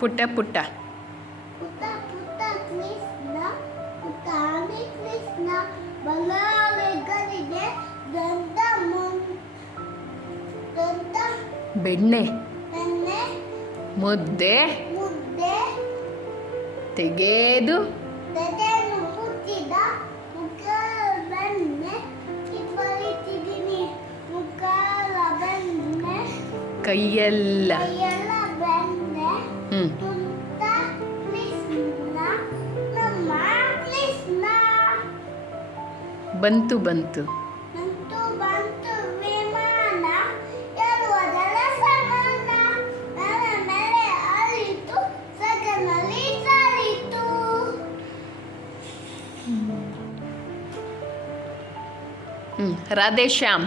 ಪುಟ್ಟ ಪುಟ್ಟ. ಬೆಣ್ಣೆ. ಮುದ್ದೆ. ತೆಗೆದು. ಕೈಯೆಲ್ಲ. ಬಂತು ಬಂತು. ಹ್ಞೂ ರಾಧೇಶ್ಯಾಮ್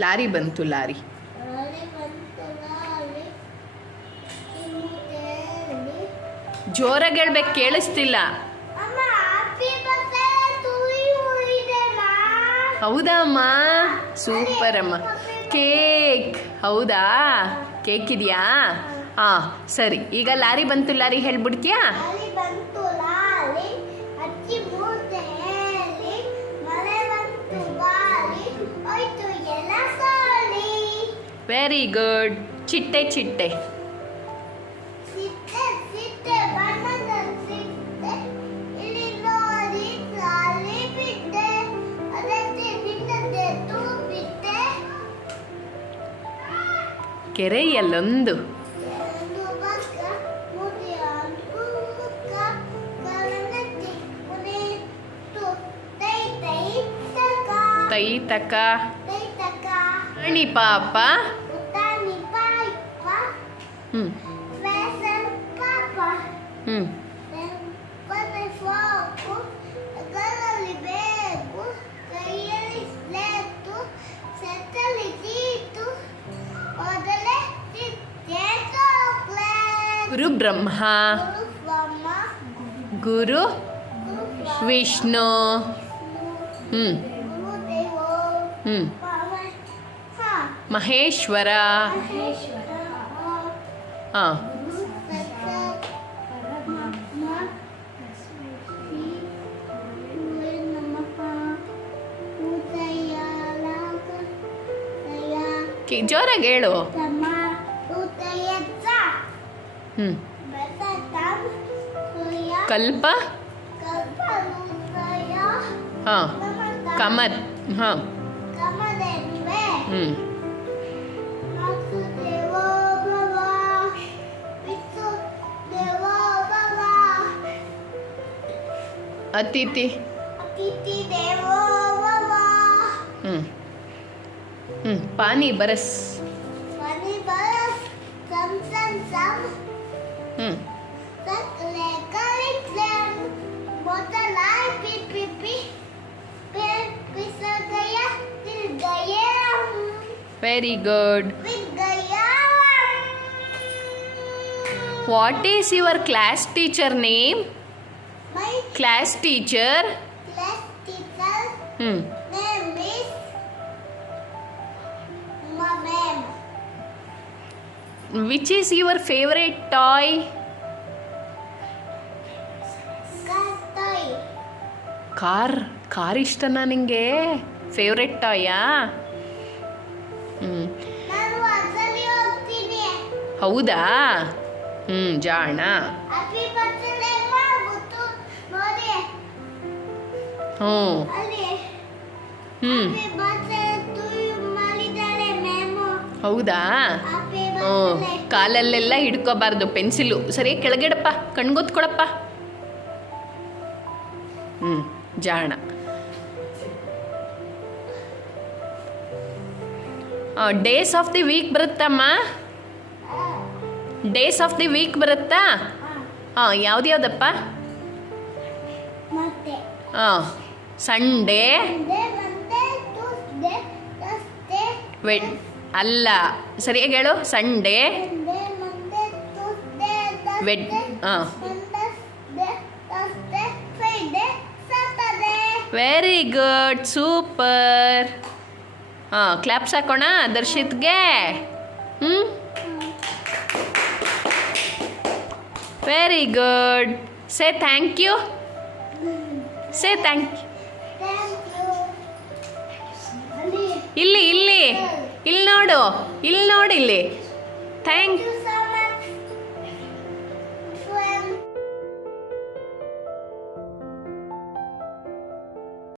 ಲಾರಿ ಬಂತು ಲಾರಿ. ಜೋರಾಗಿ ಹೇಳ್ಬೇಕು ಕೇಳಿಸ್ತಿಲ್ಲ. ಹೌದಾ ಅಮ್ಮ? ಸೂಪರ್ ಅಮ್ಮ. ಕೇಕ್. ಹೌದಾ? ಕೇಕ್ ಇದೆಯಾ? ಹಾ ಸರಿ. ಈಗ ಲಾರಿ ಬಂತು ಲಾರಿ ಹೇಳ್ಬಿಡ್ತೀಯಾ? ವೆರಿ ಗುಡ್ ಚಿಟ್ಟೆ ಚಿಟ್ಟೆ. ಕೆರೆಯಲ್ಲೊಂದು. ತೈತಕ. ಪ್ರಾಣಿ ಪಾಪ. Hum. Peça Papa, é Hum. Bota agora ele bebo, aí ele leto, senta ele dito, onde ele dito, Guru Brahma. Guru Brahma. Guru, Guru Vishnu. Hmm. Guru Devo. Hmm. Maheshwara. ಹ್ಞೂ ಜೋರಾಗಿ ಹೇಳು. ಕಲ್ಪ ಕಲ್ಪ. ಹಾಂ. Cometh. ಹಾಂ. ಹ್ಞೂ ಅತಿಥಿ ಅತಿಥಿ ದೇವೋ ಭವ ಹ್ಞೂ ಹ್ಞೂ ಪಾನಿ ಬರಸ್ ಮನಿ ಬರಸ್ ಸಂ ಸಂ ಸಂ ಹ್ಞೂ ಸಕ್ಲೆ ಕಲಿಕ್ಲೆಂ ಮೊದಲಾಯ್ P P P P ಪಿಸಗಯ ತಿರ್ಗಯಂ very good ವಿಗಯಂ what is your class teacher Name class class teacher teacher. Hmm. name is Ma'am. Which is your favourite toy Katoy. Car car ಇಷ್ಟನಾ ನಿಂಗೆ ಫೇವ್ರೆಟ್ ಟಾಯಾ ಹ್ಞೂ ಹೌದಾ ಹ್ಞೂ ಜಾಣ ಹ್ಞೂ ಹ್ಞೂ ಹೌದಾ? ಹ್ಞೂ ಕಾಲಲ್ಲೆಲ್ಲ ಹಿಡ್ಕೋಬಾರ್ದು ಪೆನ್ಸಿಲು. ಸರಿ ಕೆಳಗಿಡಪ್ಪ ಕಣ್ಗೊತ್ಕೊಳಪ್ಪ ಹ್ಞೂ ಜಾಣ. ಡೇಸ್ ಆಫ್ ದಿ ವೀಕ್ ಬರುತ್ತಮ್ಮ? ಡೇಸ್ ಆಫ್ ದಿ ವೀಕ್ ಬರುತ್ತಾ? ಹಾಂ. ಯಾವ್ದ್ಯಾವ್ದಪ್ಪ? ಮತ್ತೆ. ಹಾಂ ಸಂಡೇ ವೆಡ್ ಅಲ್ಲ. ಸರಿಯಾಗಿ ಹೇಳು. ಸಂಡೇ ವೆಡ್ ಹಾಂ ವೆರಿ ಗುಡ್ ಸೂಪರ್ ಹಾಂ ಕ್ಲಾಪ್ಸ್ ಹಾಕೋಣ ದರ್ಶಿತ್ಗೆ. ಹ್ಞೂ very good say thank you say thank thank ഇല്ലോടോ ഇല്ലോടില്ലേ. താങ്ക്